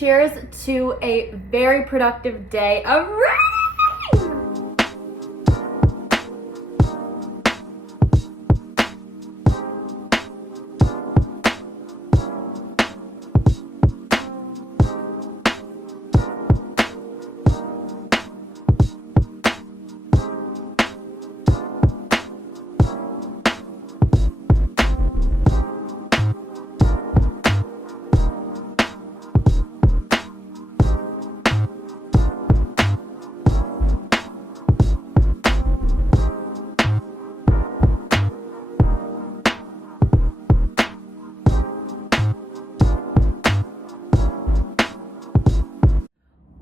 Cheers to a very productive day of running.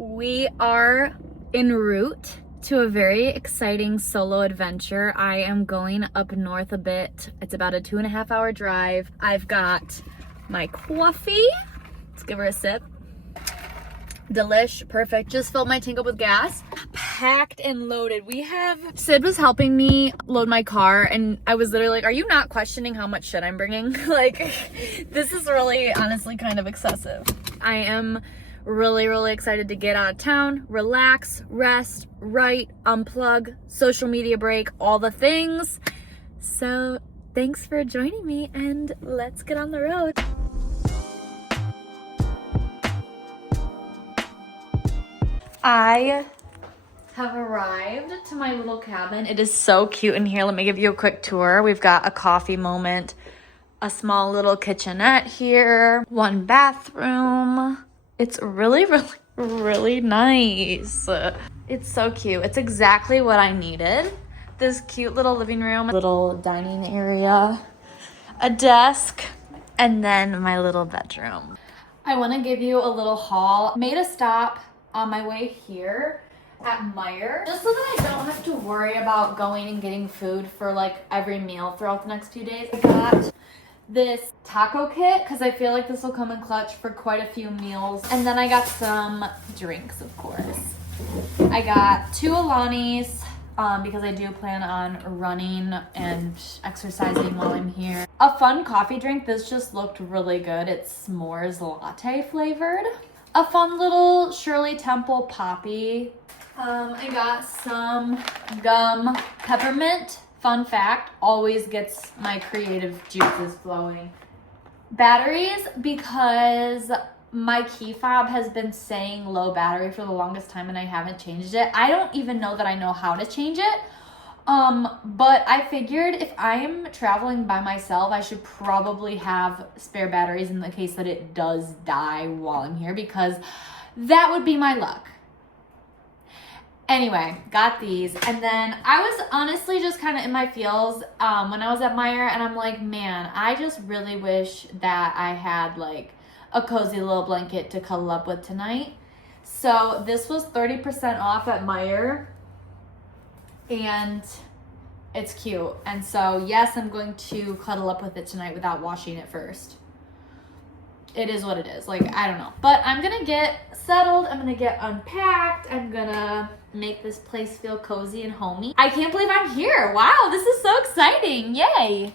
We are en route to a very exciting solo adventure. I am going up north a bit. It's about a 2.5 hour drive. I've got my coffee. Let's give her a sip. Delish, perfect. Just filled my tank up with gas. Packed and loaded. Sid was helping me load my car and I was literally like, are you not questioning how much shit I'm bringing? Like, this is really, honestly, kind of excessive. I am really excited to get out of town, relax, rest, write, unplug, social media break, all the things. So thanks for joining me and let's get on the road. I have arrived to my little cabin. It is so cute in here. Let me give you a quick tour. We've got a coffee moment, a small little kitchenette here, one bathroom. It's really nice. It's so cute. It's exactly what I needed. This cute little living room, little dining area, a desk, and then my little bedroom. I want to give you a little haul. Made a stop on my way here at Meijer, just so that I don't have to worry about going and getting food for like every meal throughout the next few days. I got this taco kit because I feel like this will come in clutch for quite a few meals. And then I got some drinks, of course. I got 2 Alanis because I do plan on running and exercising while I'm here. A fun coffee drink. This just looked really good. It's s'mores latte flavored. A fun little Shirley Temple Poppy. I got some gum, peppermint. Fun fact, always gets my creative juices flowing. Batteries, because my key fob has been saying low battery for the longest time and I haven't changed it. I don't even know that I know how to change it. But I figured if I'm traveling by myself, I should probably have spare batteries in the case that it does die while I'm here, because that would be my luck. Anyway, got these. And then I was honestly just kind of in my feels when I was at Meijer, and I'm like, man, I just really wish that I had like a cozy little blanket to cuddle up with tonight. So this was 30% off at Meijer, and it's cute. And so yes, I'm going to cuddle up with it tonight without washing it first. It is what it is. Like, I don't know. But I'm gonna get settled. I'm gonna get unpacked. I'm gonna make this place feel cozy and homey. I can't believe I'm here. Wow, this is so exciting. Yay.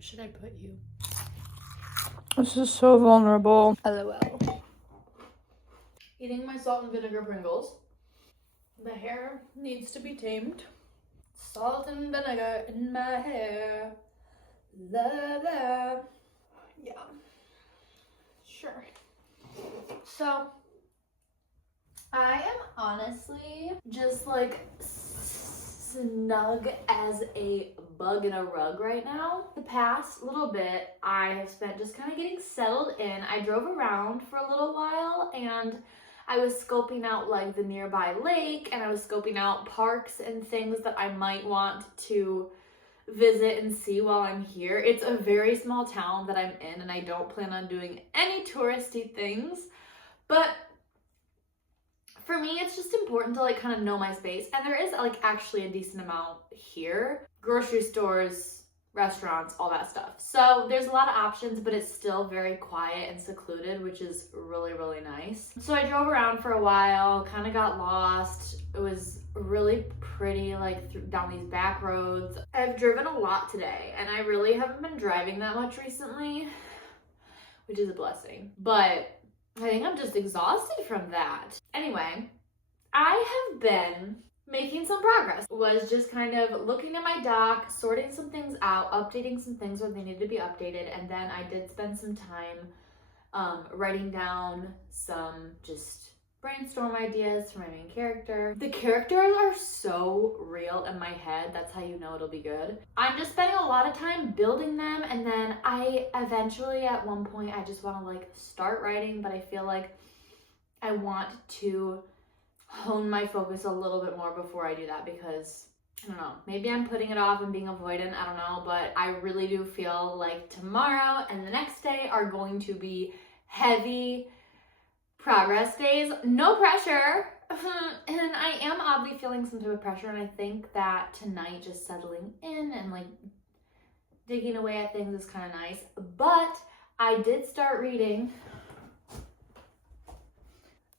Should I put you? This is so vulnerable. LOL. Eating my salt and vinegar Pringles. The hair needs to be tamed. Salt and vinegar in my hair. Love that. Yeah. Sure. So, I am honestly just like snug as a bug in a rug right now. The past little bit I have spent just kind of getting settled in. I drove around for a little while and I was scoping out like the nearby lake, and I was scoping out parks and things that I might want to visit and see while I'm here. It's a very small town that I'm in, and I don't plan on doing any touristy things, but for me, it's just important to like kind of know my space. And there is like actually a decent amount here. Grocery stores, restaurants, all that stuff. So there's a lot of options, but it's still very quiet and secluded, which is really, really nice. So I drove around for a while, kind of got lost. It was really pretty, like down these back roads. I've driven a lot today, and I really haven't been driving that much recently, which is a blessing. But I think I'm just exhausted from that. Anyway, I have been making some progress. Was just kind of looking at my doc, sorting some things out, updating some things where they needed to be updated, and then I did spend some time writing down some just brainstorm ideas for my main character. The characters are so real in my head. That's how you know it'll be good. I'm just spending a lot of time building them, and then I eventually at one point I just want to like start writing, but I feel like I want to hone my focus a little bit more before I do that, because I don't know, maybe I'm putting it off and being avoidant, I don't know, but I really do feel like tomorrow and the next day are going to be heavy progress days. No pressure. And I am oddly feeling some type of pressure, and I think that tonight just settling in and like digging away at things is kind of nice. But I did start reading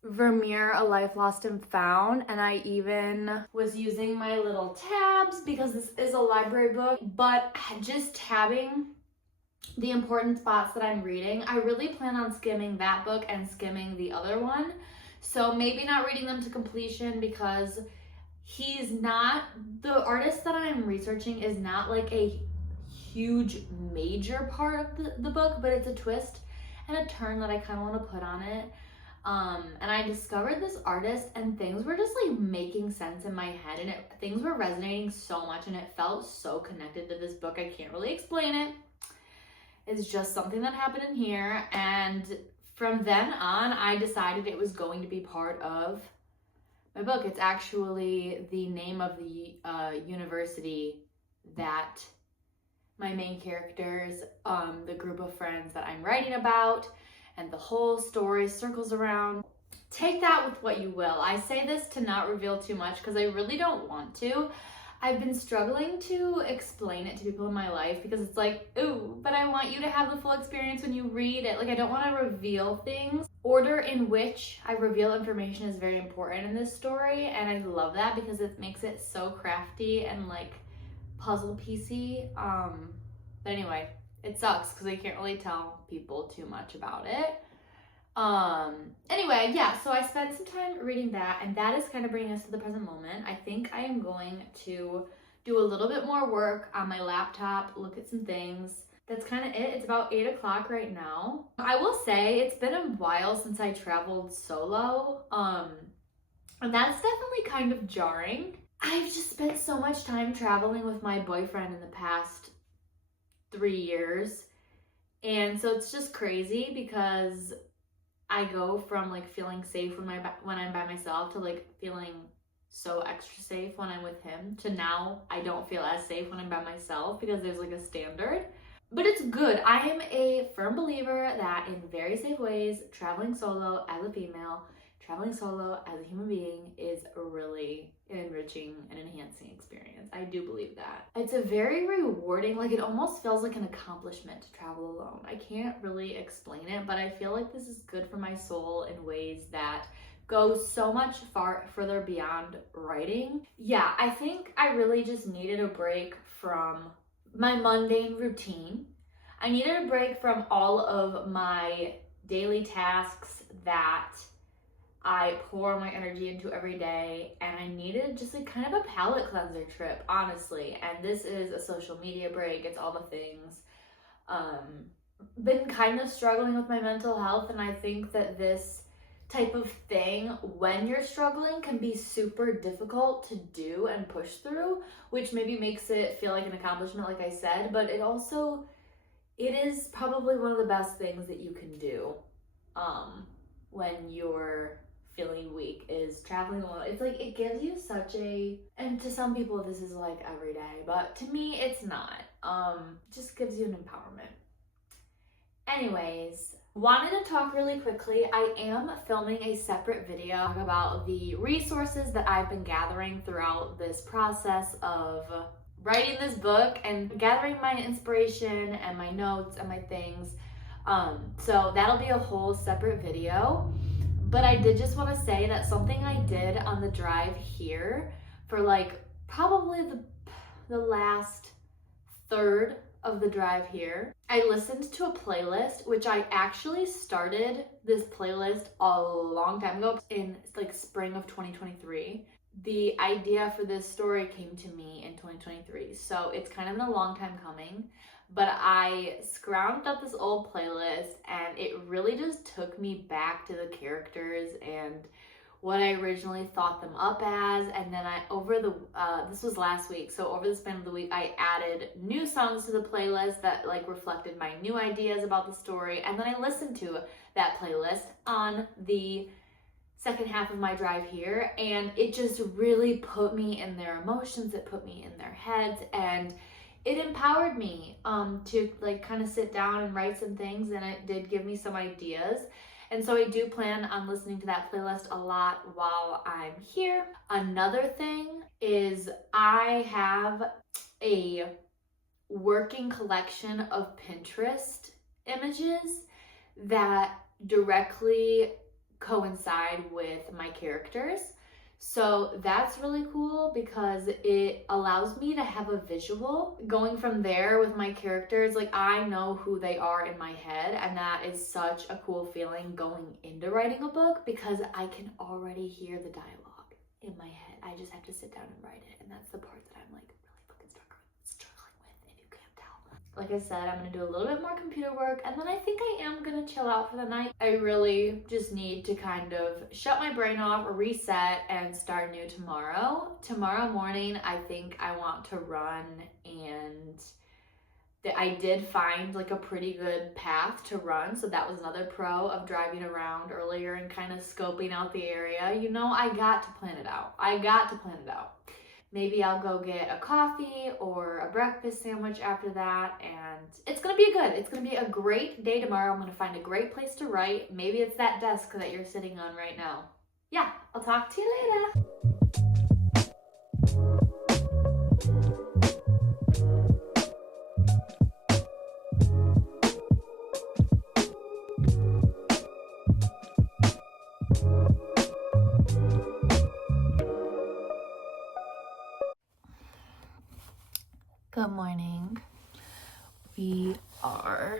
Vermeer, A Life Lost and Found, and I even was using my little tabs because this is a library book, but just tabbing the important spots that I'm reading. I really plan on skimming that book and skimming the other one. So maybe not reading them to completion, because he's not, the artist that I'm researching is not like a huge major part of the book, but it's a twist and a turn that I kind of want to put on it. And I discovered this artist, and things were just like making sense in my head, and things were resonating so much, and it felt so connected to this book. I can't really explain it. It's just something that happened in here, and from then on, I decided it was going to be part of my book. It's actually the name of the university that my main characters, the group of friends that I'm writing about, and the whole story circles around. Take that with what you will. I say this to not reveal too much because I really don't want to. I've been struggling to explain it to people in my life because it's like, ooh, but I want you to have the full experience when you read it. Like, I don't want to reveal things. Order in which I reveal information is very important in this story, and I love that because it makes it so crafty and like puzzle piecey. But anyway, it sucks because I can't really tell people too much about it. Anyway, yeah, so I spent some time reading that, and that is kind of bringing us to the present moment. I think I am going to do a little bit more work on my laptop, look at some things. That's kind of it. It's about 8 o'clock right now. I will say it's been a while since I traveled solo, and that's definitely kind of jarring. I've just spent so much time traveling with my boyfriend in the past 3 years, and so it's just crazy because I go from like feeling safe when I'm by myself to like feeling so extra safe when I'm with him, to now I don't feel as safe when I'm by myself because there's like a standard. But it's good. I am a firm believer that in very safe ways, traveling solo as a female, traveling solo as a human being is really an enriching and enhancing experience. I do believe that. It's a very rewarding, like it almost feels like an accomplishment to travel alone. I can't really explain it, but I feel like this is good for my soul in ways that go so much further beyond writing. Yeah, I think I really just needed a break from my mundane routine. I needed a break from all of my daily tasks that I pour my energy into every day, and I needed just like kind of a palate cleanser trip, honestly. And this is a social media break. It's all the things. Been kind of struggling with my mental health, and I think that this type of thing when you're struggling can be super difficult to do and push through, which maybe makes it feel like an accomplishment, like I said, but it is probably one of the best things that you can do when you're feeling weak, is traveling alone. It's like, it gives you such a, and to some people this is like every day, but to me it's not. It just gives you an empowerment. Anyways, wanted to talk really quickly. I am filming a separate video about the resources that I've been gathering throughout this process of writing this book and gathering my inspiration and my notes and my things. So that'll be a whole separate video. But I did just want to say that something I did on the drive here for like probably the last third of the drive here, I listened to a playlist, which I actually started this playlist a long time ago in like spring of 2023. The idea for this story came to me in 2023, so it's kind of been a long time coming, but I scrounged up this old playlist and it really just took me back to the characters and what I originally thought them up as. And then this was last week, so over the span of the week I added new songs to the playlist that like reflected my new ideas about the story, and then I listened to that playlist on the second half of my drive here, and it just really put me in their emotions, it put me in their heads, and it empowered me to like kind of sit down and write some things, and it did give me some ideas. And so I do plan on listening to that playlist a lot while I'm here. Another thing is I have a working collection of Pinterest images that directly coincide with my characters. So that's really cool because it allows me to have a visual going from there with my characters. Like, I know who they are in my head, and that is such a cool feeling going into writing a book because I can already hear the dialogue in my head. I just have to sit down and write it, and that's the part that I'm like really fucking struggling with, if you can't tell. Like I said, I'm gonna do a little bit more computer work, and then I think I am gonna chill out for the night. I really just need to kind of shut my brain off, reset, and start new tomorrow. Tomorrow morning, I think I want to run, and I did find like a pretty good path to run, so that was another pro of driving around earlier and kind of scoping out the area. You know, I got to plan it out. Maybe I'll go get a coffee or a breakfast sandwich after that, and it's gonna be good. It's gonna be a great day tomorrow. I'm gonna find a great place to write. Maybe it's that desk that you're sitting on right now. Yeah, I'll talk to you later. Good morning. We are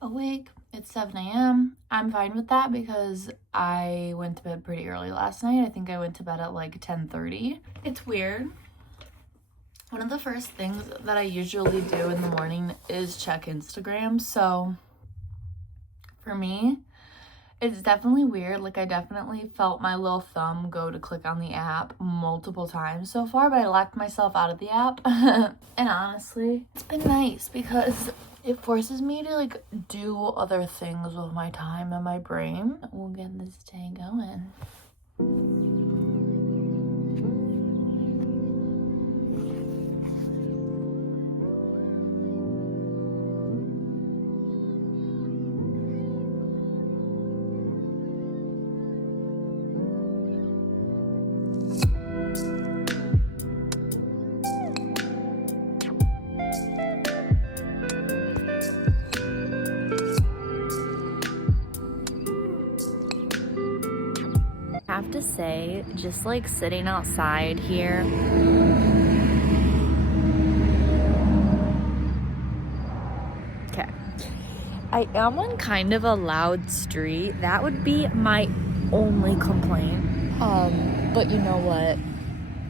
awake. It's 7 a.m. I'm fine with that because I went to bed pretty early last night. I think I went to bed at like 10:30. It's weird. One of the first things that I usually do in the morning is check Instagram. So for me, it's definitely weird. Like, I definitely felt my little thumb go to click on the app multiple times so far, but I locked myself out of the app. And honestly, it's been nice because it forces me to like do other things with my time and my brain. We'll get this day going. I have to say, just like sitting outside here, okay, I am on kind of a loud street. That would be my only complaint. But you know what?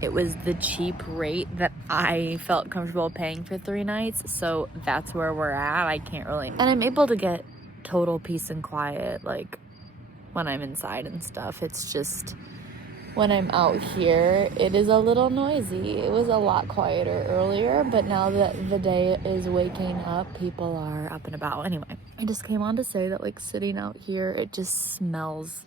It was the cheap rate that I felt comfortable paying for 3 nights, so that's where we're at. I can't really, and I'm able to get total peace and quiet, like when I'm inside and stuff. It's just when I'm out here, it is a little noisy. It was a lot quieter earlier, but now that the day is waking up, people are up and about. Anyway, I just came on to say that, like, sitting out here, it just smells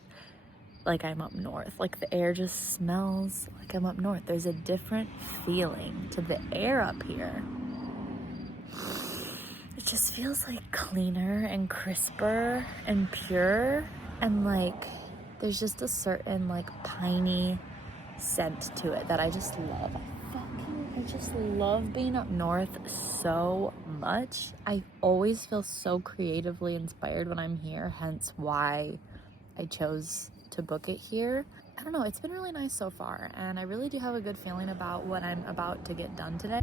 like I'm up north. Like, the air just smells like I'm up north. There's a different feeling to the air up here. It just feels like cleaner and crisper and pure, and like there's just a certain like piney scent to it that I just love. I just love being up north so much. I always feel so creatively inspired when I'm here, hence why I chose to book it here. I don't know, it's been really nice so far, and I really do have a good feeling about what I'm about to get done today.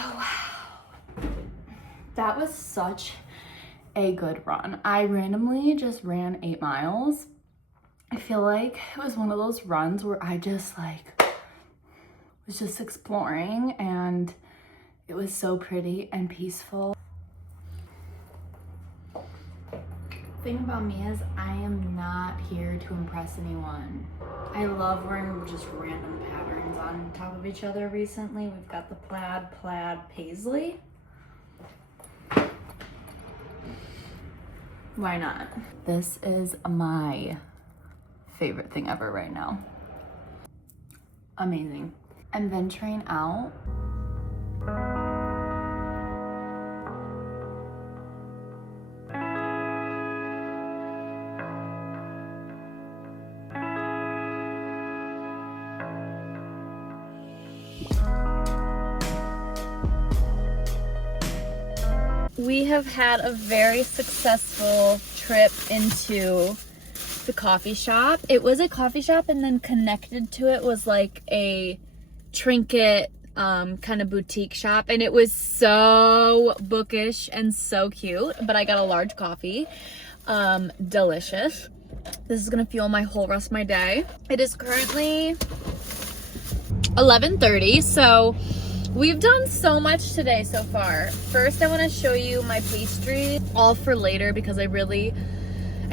Oh, wow. That was such a good run. I randomly just ran 8 miles. I feel like it was one of those runs where I just like was just exploring, and it was so pretty and peaceful. The thing about me is I am not here to impress anyone. I love wearing just random patterns on top of each other recently. We've got the plaid paisley. Why not? This is my favorite thing ever right now. Amazing. I'm venturing out. We have had a very successful trip into the coffee shop. It was a coffee shop, and then connected to it was like a trinket kind of boutique shop, and it was so bookish and so cute. But I got a large coffee. Delicious. This is gonna fuel my whole rest of my day. It is currently 11:30, so we've done so much today so far. First, I want to show you my pastry, all for later, because I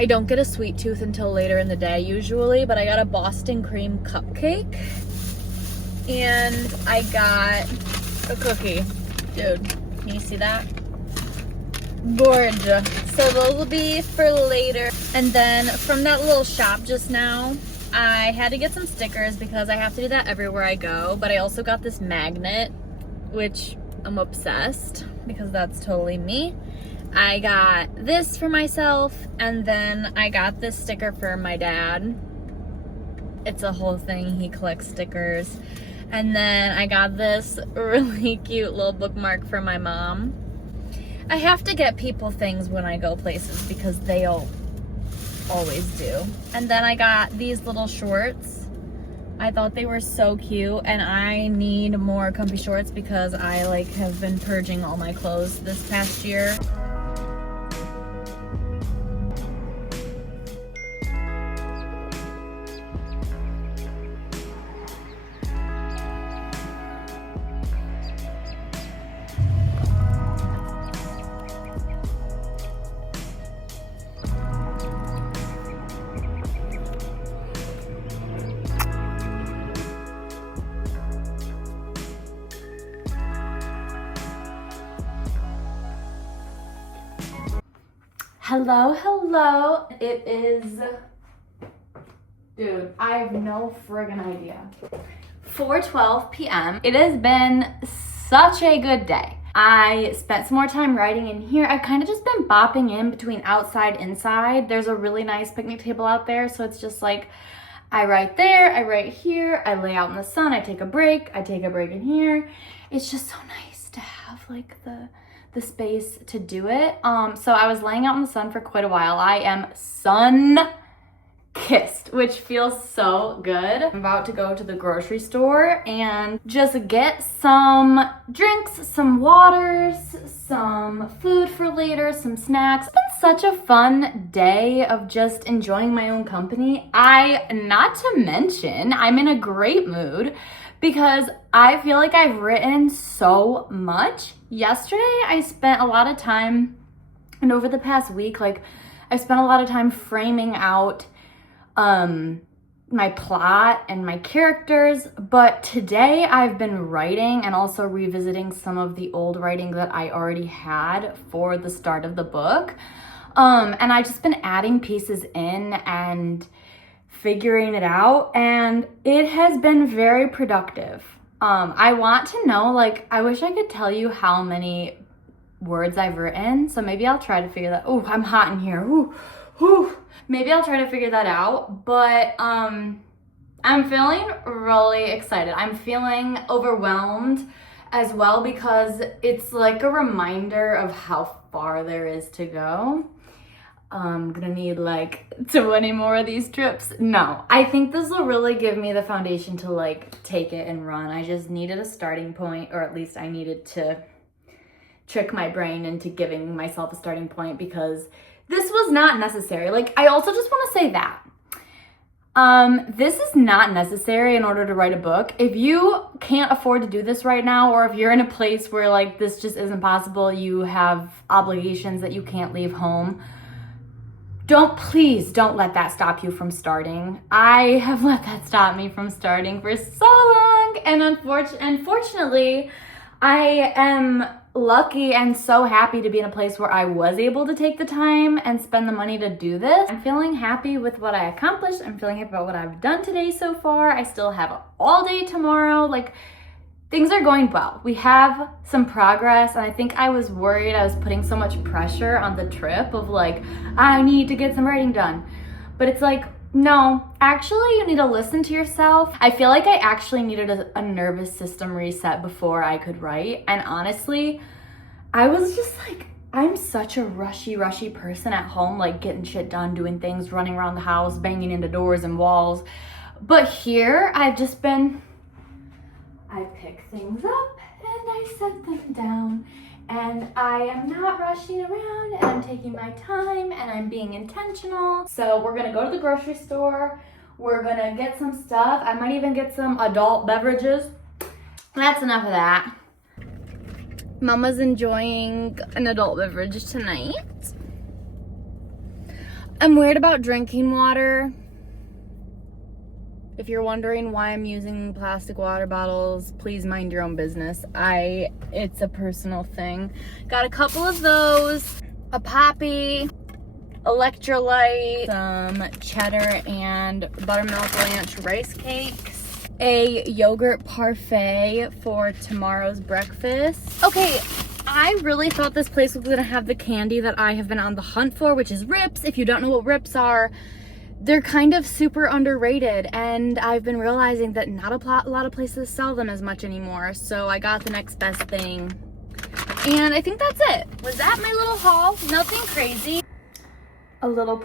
don't get a sweet tooth until later in the day usually, but I got a Boston cream cupcake, and I got a cookie. Dude, can you see that? Gorgeous. So those will be for later. And then from that little shop just now, I had to get some stickers because I have to do that everywhere I go, but I also got this magnet, which I'm obsessed because that's totally me. I got this for myself, and then I got this sticker for my dad. It's a whole thing. He collects stickers. And then I got this really cute little bookmark for my mom. I have to get people things when I go places because they always do. And then I got these little shorts. I thought they were so cute, and I need more comfy shorts because I have been purging all my clothes this past year. Hello. It is, dude, I have no friggin' idea. 4:12 p.m. It has been such a good day. I spent some more time writing in here. I've kind of just been bopping in between outside, inside. There's a really nice picnic table out there, so it's just like I write there, I write here, I lay out in the sun, I take a break in here. It's just so nice to have like the space to do it. So I was laying out in the sun for quite a while. I am sun-kissed, which feels so good. I'm about to go to the grocery store and just get some drinks, some waters, some food for later, some snacks. It's been such a fun day of just enjoying my own company. Not to mention, I'm in a great mood because I feel like I've written so much. Yesterday, I spent a lot of time, and over the past week, like I spent a lot of time framing out my plot and my characters, but today I've been writing and also revisiting some of the old writing that I already had for the start of the book. And I've just been adding pieces in and figuring it out, and it has been very productive. I want to know, like, I wish I could tell you how many words I've written, so maybe I'll try to figure that. Oh, I'm hot in here. Ooh, ooh. Maybe I'll try to figure that out, but I'm feeling really excited. I'm feeling overwhelmed as well because it's like a reminder of how far there is to go. I'm gonna need like 20 more of these trips. No, I think this will really give me the foundation to like take it and run. I just needed a starting point, or at least I needed to trick my brain into giving myself a starting point because this was not necessary. Like, I also just want to say that this is not necessary in order to write a book. If you can't afford to do this right now, or if you're in a place where like this just isn't possible, you have obligations that you can't leave home, please don't let that stop you from starting. I have let that stop me from starting for so long, and unfortunately, I am lucky and so happy to be in a place where I was able to take the time and spend the money to do this. I'm feeling happy with what I accomplished. I'm feeling happy about what I've done today so far. I still have all day tomorrow. Like, things are going well. We have some progress, and I think I was worried I was putting so much pressure on the trip of like, I need to get some writing done. But it's like, no, actually you need to listen to yourself. I feel like I actually needed a nervous system reset before I could write. And honestly, I was just like, I'm such a rushy person at home, like getting shit done, doing things, running around the house, banging into doors and walls. But here I pick things up and I set them down. And I am not rushing around, and I'm taking my time, and I'm being intentional. So we're gonna go to the grocery store. We're gonna get some stuff. I might even get some adult beverages. That's enough of that. Mama's enjoying an adult beverage tonight. I'm weird about drinking water. If you're wondering why I'm using plastic water bottles, please mind your own business. It's a personal thing. Got a couple of those, a Poppy, electrolyte, some cheddar and buttermilk ranch rice cakes, a yogurt parfait for tomorrow's breakfast. Okay, I really thought this place was gonna have the candy that I have been on the hunt for, which is Rips. If you don't know what Rips are, they're kind of super underrated, and I've been realizing that not a lot of places sell them as much anymore, so I got the next best thing. And I think that's it. Was that my little haul? Nothing crazy. A little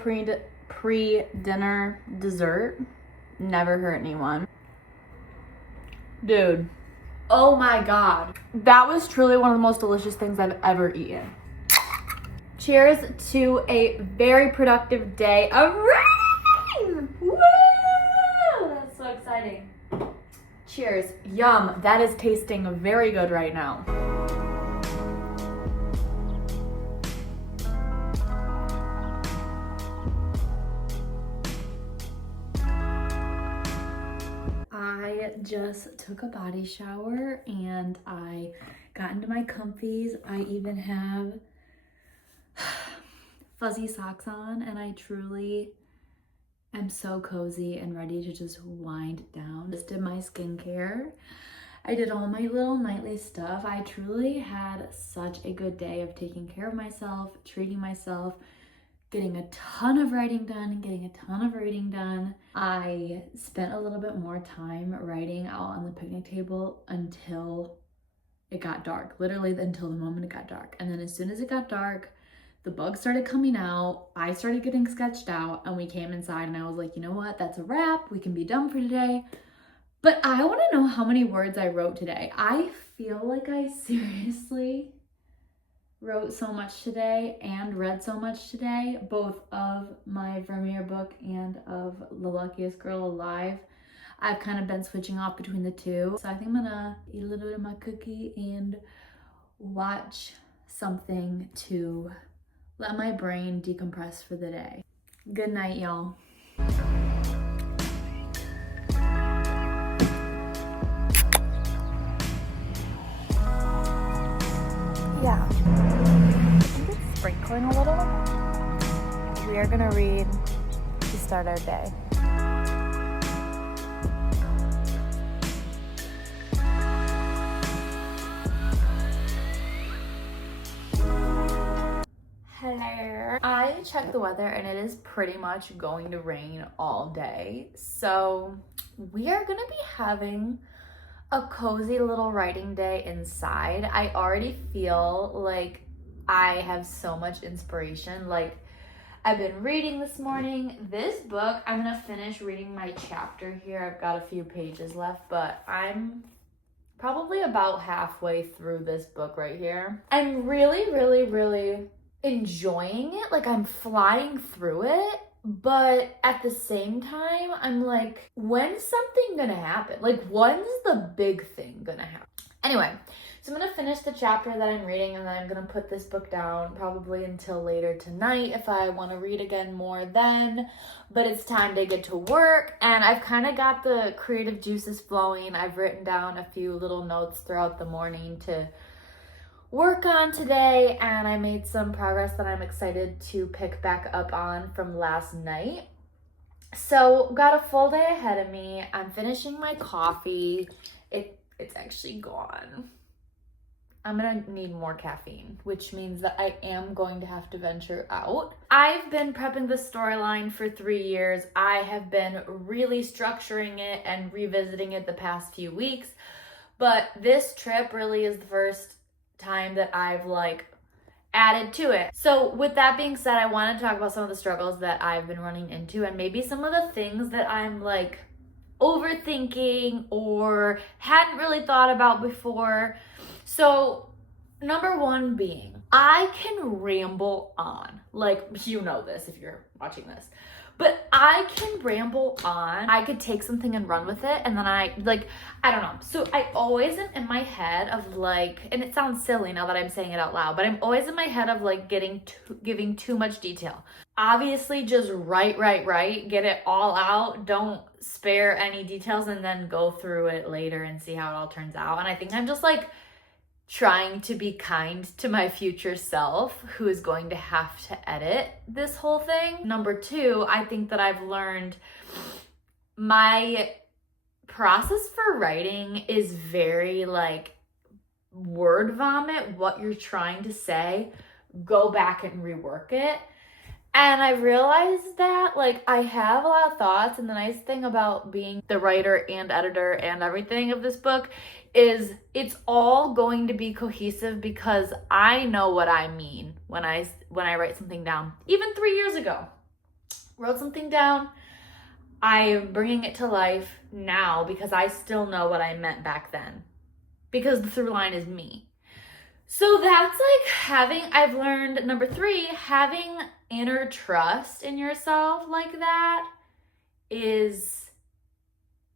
pre-dinner dessert. Never hurt anyone. Dude. Oh my God. That was truly one of the most delicious things I've ever eaten. Cheers to a very productive day of writing! Woo! That's so exciting. Cheers. Yum. That is tasting very good right now. I just took a body shower and I got into my comfies. I even have fuzzy socks on, and I truly am so cozy and ready to just wind down. Just did my skincare. I did all my little nightly stuff. I truly had such a good day of taking care of myself, treating myself, getting a ton of writing done. I spent a little bit more time writing out on the picnic table until it got dark, literally until the moment it got dark. And then as soon as it got dark, the bugs started coming out, I started getting sketched out, and we came inside and I was like, you know what, that's a wrap, we can be done for today. But I wanna know how many words I wrote today. I feel like I seriously wrote so much today and read so much today, both of my Vermeer book and of The Luckiest Girl Alive. I've kind of been switching off between the two. So I think I'm gonna eat a little bit of my cookie and watch something to let my brain decompress for the day. Good night, y'all. Yeah. I think it's sprinkling a little. We are gonna read to start our day. Hello. I checked the weather and it is pretty much going to rain all day. So we are gonna be having a cozy little writing day inside. I already feel like I have so much inspiration. Like, I've been reading this morning. This book, I'm gonna finish reading my chapter here. I've got a few pages left, but I'm probably about halfway through this book right here. I'm really enjoying it. Like, I'm flying through it. But at the same time, I'm like, when's something gonna happen? Like, when's the big thing gonna happen? Anyway, so I'm gonna finish the chapter that I'm reading and then I'm gonna put this book down probably until later tonight if I wanna read again more then. But it's time to get to work and I've kind of got the creative juices flowing. I've written down a few little notes throughout the morning to work on today, and I made some progress that I'm excited to pick back up on from last night. So got a full day ahead of me. I'm finishing my coffee. It's actually gone. I'm gonna need more caffeine, which means that I am going to have to venture out. I've been prepping the storyline for 3 years. I have been really structuring it and revisiting it the past few weeks, but this trip really is the first time that I've like added to it. So with that being said, I want to talk about some of the struggles that I've been running into and maybe some of the things that I'm like overthinking or hadn't really thought about before. So number one being, I can ramble on. Like, you know this if you're watching this. But I can ramble on. I could take something and run with it. And then I don't know. So I always am in my head of like, and it sounds silly now that I'm saying it out loud, but I'm always in my head of like giving too much detail. Obviously just write, get it all out. Don't spare any details and then go through it later and see how it all turns out. And I think I'm just like trying to be kind to my future self who is going to have to edit this whole thing. Number two, I think that I've learned my process for writing is very like word vomit, what you're trying to say, go back and rework it. And I realized that like I have a lot of thoughts, and the nice thing about being the writer and editor and everything of this book is it's all going to be cohesive because I know what I mean when I write something down. Even 3 years ago, wrote something down. I am bringing it to life now because I still know what I meant back then because the through line is me. So that's like I've learned, number three, having inner trust in yourself like that is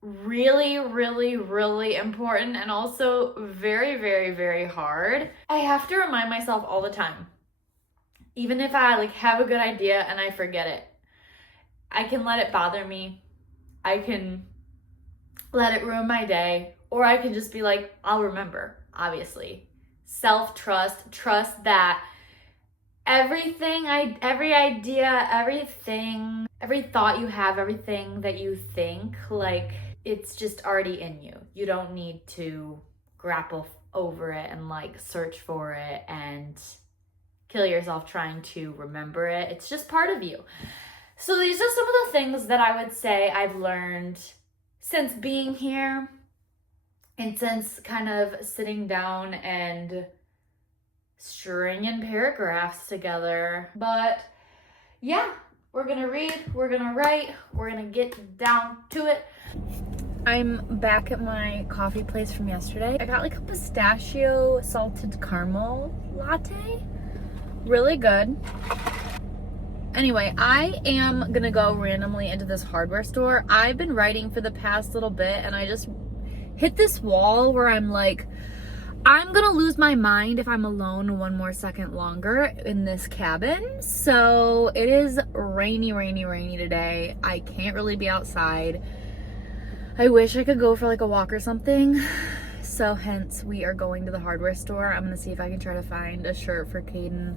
really important and also very hard. I have to remind myself all the time, even if I like have a good idea and I forget it, I can let it bother me. I can let it ruin my day, or I can just be like, I'll remember, obviously. Self-trust, trust that every idea, every thought you have, everything that you think, like it's just already in you. You don't need to grapple over it and like search for it and kill yourself trying to remember it. It's just part of you. So these are some of the things that I would say I've learned since being here and since kind of sitting down and stringing paragraphs together. But yeah, we're gonna read, we're gonna write, we're gonna get down to it. I'm back at my coffee place from yesterday. I got like a pistachio salted caramel latte. Really good. Anyway, I am gonna go randomly into this hardware store. I've been writing for the past little bit and I just hit this wall where I'm like, I'm gonna lose my mind if I'm alone one more second longer in this cabin. So it is rainy today. I can't really be outside. I wish I could go for like a walk or something. So hence we are going to the hardware store. I'm gonna see if I can try to find a shirt for Caden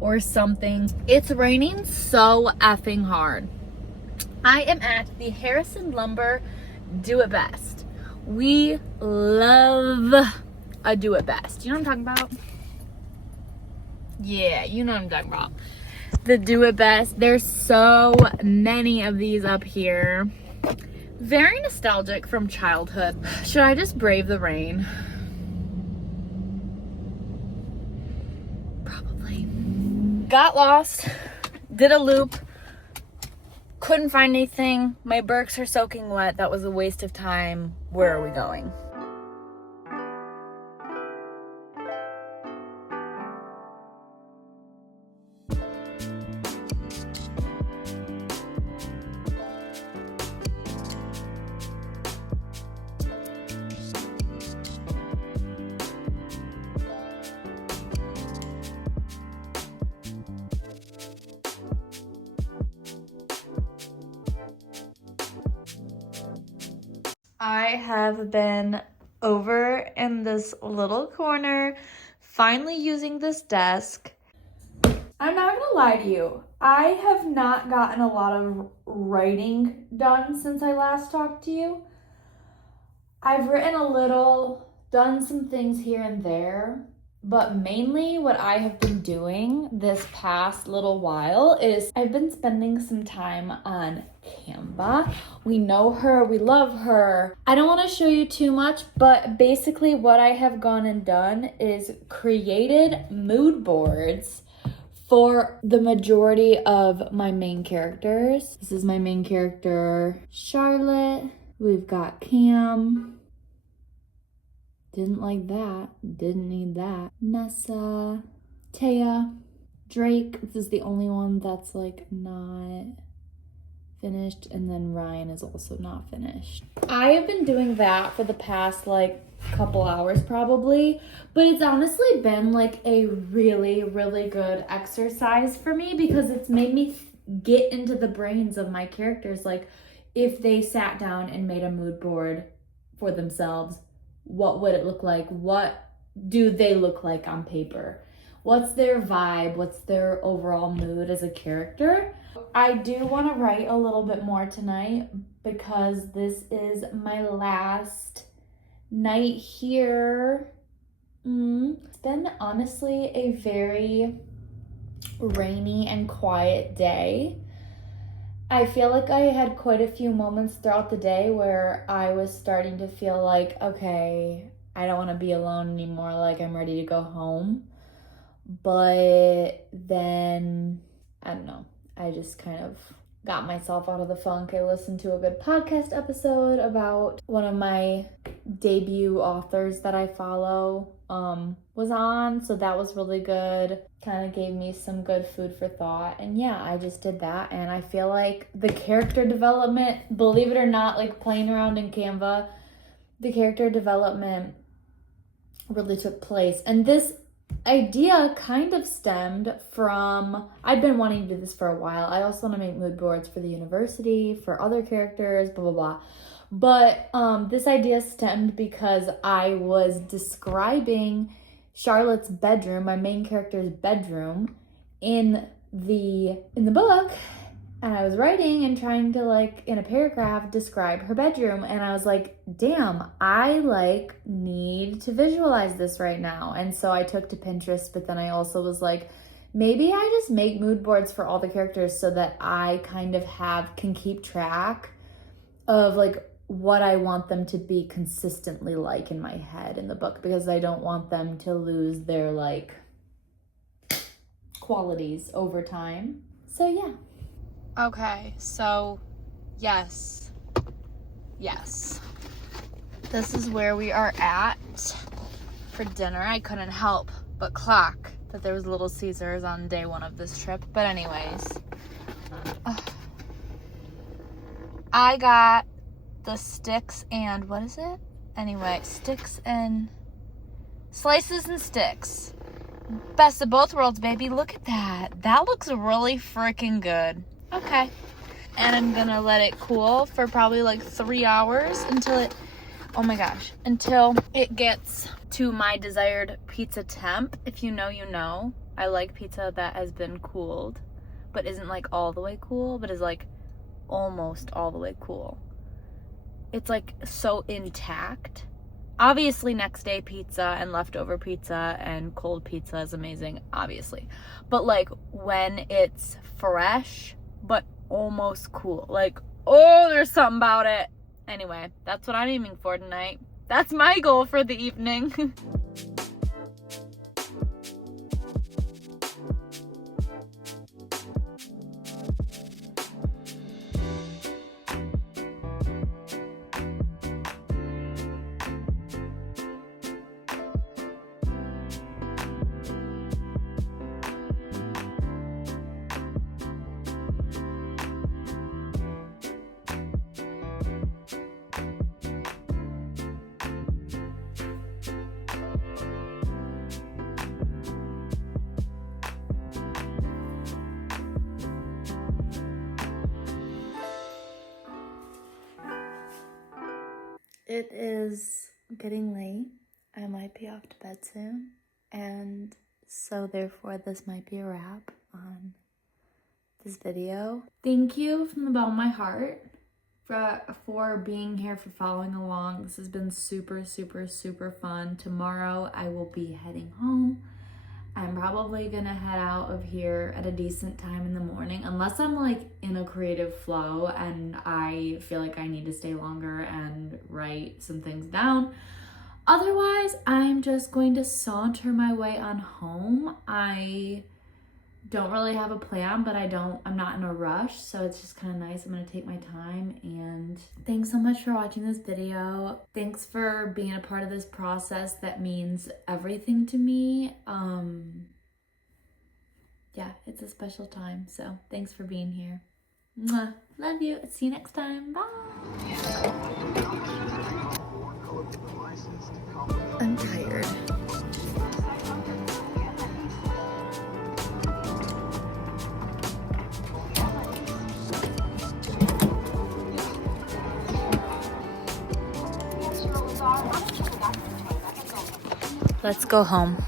or something. It's raining so effing hard. I am at the Harrison Lumber Do It Best. We love a Do It Best. You know what I'm talking about? Yeah, you know what I'm talking about. The Do It Best. There's so many of these up here. Very nostalgic from childhood. Should I just brave the rain? Probably. Got lost. Did a loop. Couldn't find anything. My Birks are soaking wet. That was a waste of time. Where are we going? I have been over in this little corner, finally using this desk. I'm not gonna lie to you. I have not gotten a lot of writing done since I last talked to you. I've written a little, done some things here and there, but mainly what I have been doing this past little while is I've been spending some time on Canva. We know her, we love her. I don't want to show you too much, but basically what I have gone and done is created mood boards for the majority of my main characters. This is my main character, Charlotte. We've got Cam. Didn't like that. Didn't need that. Nessa. Taya. Drake. This is the only one that's like not finished. And then Ryan is also not finished. I have been doing that for the past like couple hours probably. But it's honestly been like a really, really good exercise for me because it's made me get into the brains of my characters. Like if they sat down and made a mood board for themselves, what would it look like? What do they look like on paper? What's their vibe? What's their overall mood as a character? I do want to write a little bit more tonight because this is my last night here. It's been honestly a very rainy and quiet day. I feel like I had quite a few moments throughout the day where I was starting to feel like, okay, I don't want to be alone anymore. Like I'm ready to go home. But then, I don't know, I just kind of got myself out of the funk. I listened to a good podcast episode about one of my debut authors that I follow was on, so that was really good. Kind of gave me some good food for thought. And yeah, I just did that, and I feel like the character development, believe it or not, like playing around in Canva, the character development really took place. And this idea kind of stemmed from, I've been wanting to do this for a while. I also want to make mood boards for the university, for other characters, blah, blah, blah. But this idea stemmed because I was describing Charlotte's bedroom, my main character's bedroom, in the book, and I was writing and trying to, like, in a paragraph, describe her bedroom, and I was like, damn, I, like, need to visualize this right now. And so I took to Pinterest, but then I also was like, Maybe I just make mood boards for all the characters so that I kind of can keep track of like what I want them to be consistently like in my head in the book, because I don't want them to lose their like qualities over time. So yeah. Okay, so yes. This is where we are at for dinner. I couldn't help but clock that there was Little Caesars on day 1 of this trip. But anyways, I got the sticks and what is it? Anyway, sticks and slices and sticks. Best of both worlds, baby. Look at that. That looks really freaking good. Okay. And I'm gonna let it cool for probably like 3 hours until it, oh my gosh, until it gets to my desired pizza temp. If you know, you know. I like pizza that has been cooled, but isn't like all the way cool, but is like almost all the way cool. It's like so intact. Obviously next day pizza and leftover pizza and cold pizza is amazing, obviously. But like when it's fresh, but almost cool. Like, oh, there's something about it. Anyway, that's what I'm aiming for tonight. That's my goal for the evening. It is getting late. I might be off to bed soon. And so therefore this might be a wrap on this video. Thank you from the bottom of my heart for being here, for following along. This has been super, super, super fun. Tomorrow I will be heading home. I'm probably gonna head out of here at a decent time in the morning, unless I'm like in a creative flow and I feel like I need to stay longer and write some things down. Otherwise, I'm just going to saunter my way on home. I don't really have a plan, but I'm not in a rush, so it's just kind of nice. I'm gonna take my time, and thanks so much for watching this video. Thanks for being a part of this process that means everything to me. Yeah, it's a special time, so thanks for being here. Mwah. Love you. See you next time. Bye. I'm tired. Let's go home.